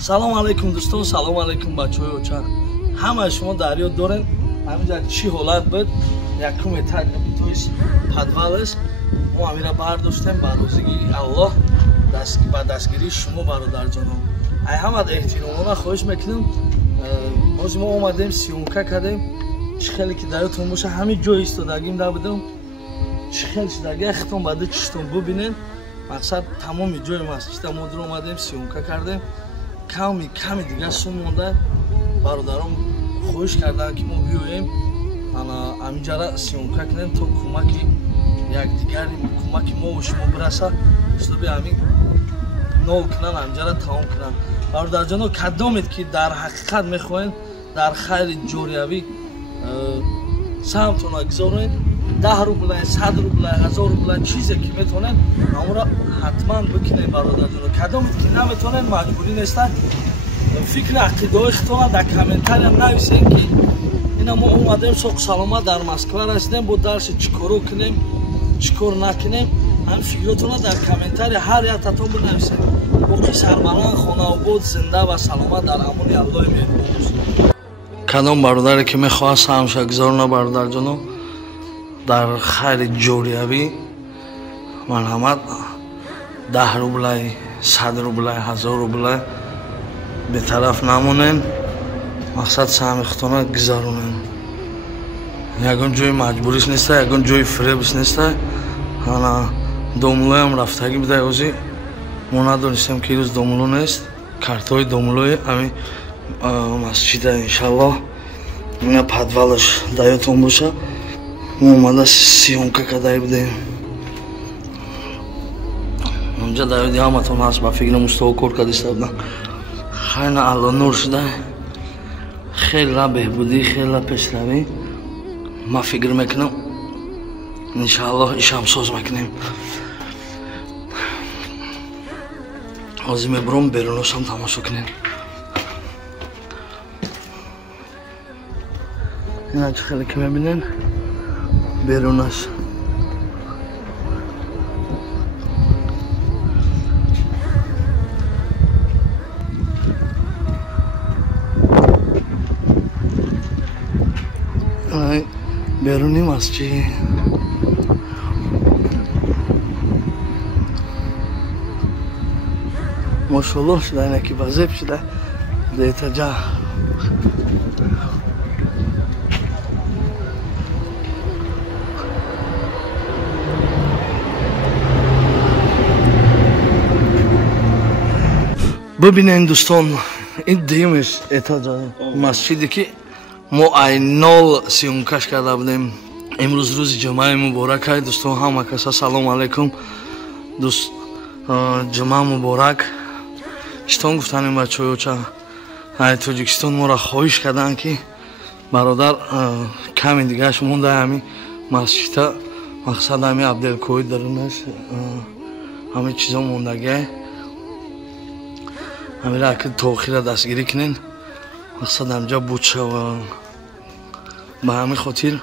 салом алейкум дӯстон, салом алейкум бачаҳои оча. Ҳамаи шумо дар ёд дорен ҳаминҷа чӣ ҳолат буд? Якум этажи битоис подвал аст. Мо ҳамира бардоштем ба рӯзиги Аллоҳ ба дастгирии шумо бародарҷонон. Ай ҳамат эҳтиромона хоҳиш мекунам. Бози мо омадем сиёмка кардем. Чӣ хеле ки дар ёдтон боша ҳамин ҷо истодагим набудам. Чӣ хеле шудаги ахтон баъди чиштон бубинен. Мақсад тамоми ҷои масҷида мо дур омадем сиёмка кардем. Ками дигар сум монда. Бародарам хоҳиш карданд ки мо биёем ҳаминҷара сиёмка кунем то кӯмаки якдигари кӯмаки мо ва шумо бираса ҳисоби ҳамин нол кунан ҳаминҷара тамом кунанд. Бародарҷоно, кадомед ки дар ҳақиқат мехоҳед дар хайри ҷориявӣ саҳмтона гузоред, 10 рублай, 100 рублай, 1000 рублай чизе ки метавонед амро ҳатман бикунед. Бародарҷоно, кадомед ки наметавонед маҷбурӣ неста. Фикри ақидои хитона дар комментария нависед ки ина мо омадем соҳу саломат дар Москва расидем, бо дарси чӣ коро кунем, чӣ кор накунем. ҳамин фикротона дар комментария ҳар яктатон бинависед. боқи сарбаланд хонаобод зинда ва саломат дар амони Аллоҳи меҳрубон. Кадом бародаре ки мехоҳад саҳмша гузорона, бародарҷоно, дар хайри ҷориявӣ марҳамат 10 рублай, 100 рублай, 1000 рублай бетараф намонен. мақсад саҳми хитона гузаронен. ягон ҷои маҷбуриш неста, ягон ҷои фиребиш неста. ана домулоям рафтагӣ буда озӣ мо надонистем ки рӯз домуло нест. картои домулои ҳамин масҷида иншаллоҳ ина подвалаш дар ёдтон боша мо омада сиёмка кардаи будем. онҷа дар ёди ҳаматон ҳаст. ба фикри мустово кор кардиста будам. хайна алло нур шуда хела беҳбудӣ, хела пешравӣ ма фикр мекунам иншаллоҳ ишам соз мекунем. ҳозир мебурам берунашам тамошо кунем. ина чӣ хеле ки мебинен берунаш. беруни масҷид мошаллоҳ шуда, ина ки вазеб шуда детаҷа. бибинен дӯстон, ин дуюмиш этаҷа масҷиде ки мо айнол сиёмкаш карда будем. имрӯз рӯзи ҷумъаи муборак ай дӯстон. ҳама каса салому алейкум. ҷумъа муборак. читон гуфтанем бачаҳои оча ай Тоҷикистон моро хоҳиш карданд ки бародар ками дигааш монда ҳамин масҷида, мақсад ҳамин абделкои дарунаш ҳамин чизо мондагиай ҳамира ки то охира дастгирӣ кунен. мақсад ҳамҷа буд шава. ба ҳамин хотир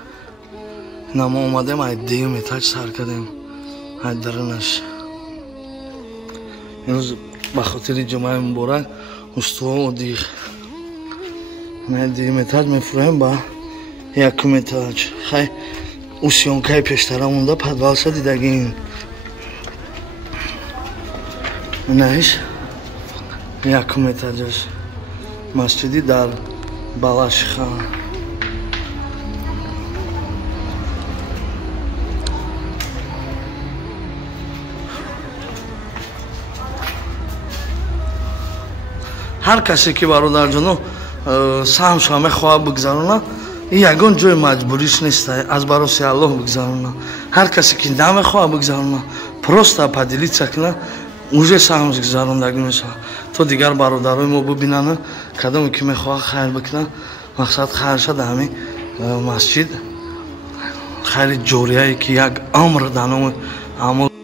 ина мо омадем ай дуюм этаж сар кардем ай дарунаш. имрӯз ба хотири ҷумъаи муборак устуво одиғ ай дуюм этаж мефурӯем ба якум этаж. хай ӯ сиёмкаи пештара монда подвалса дидагин. инаиш якум этажаш масҷиди дар Балашиха. ҳар касе ки бародарҷоно саҳмша мехоҳад бигзарона, ин ягон ҷои маҷбуриш неста. аз бароси Аллоҳ бигзарона. ҳар касе ки намехоҳад бигзарона, просто поделиться куна, уже саҳмш гузарондагӣ мешавад. то дигар бародарои мо бибинанд кадоме ки мехоҳад хайр бикунад. мақсад хайрша дар ҳамин масҷид хайри ҷорияе ки як амр дар номи амол